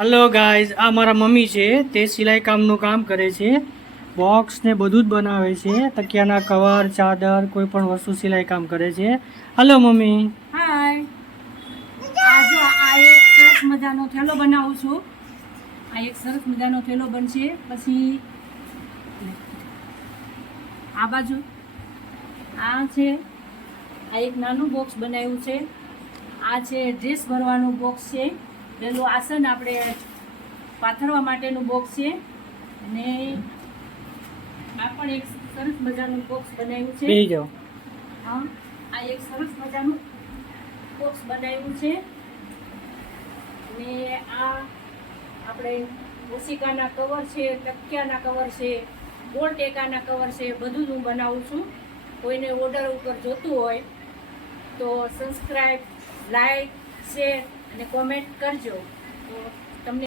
Hello guys, આ મારા mummy છે. તે સિલાઈ કામનું કામ કરે છે. બોક્સ ને બધું જ બનાવે છે. તકિયાના કવર, ચાદર, કોઈ પણ વસ્તુ સિલાઈ કામ કરે છે. Hello mummy. હાય. આજે આ એક સરસ મજાનો થેલો બનાવું છું. આ એક સરસ મજાનો થેલો બનશે. પછી આ બાજુ આ છે. આ એક નાનું બોક્સ બનાવ્યું છે. આ છે ડ્રેસ ભરવાનું બોક્સ છે. પેલું આસન આપણે પાથરવા માટેનું બોક્સ છે. અને આ પણ એક સરસ મજાનું બોક્સ બનાવ્યું છે. બેહી જાઓ. હા, આ એક સરસ મજાનું બોક્સ બનાવ્યું છે. અને આ આપણે ઓશિકાના કવર છે, તકિયાના કવર છે, ગોળ ટેકાના કવર છે, બધું જ હું બનાવું છું. કોઈને ઓર્ડર ઉપર જોતું હોય તો સબસ્ક્રાઈબ, લાઈક, શેર અને કોમેન્ટ કરજો. તો તમને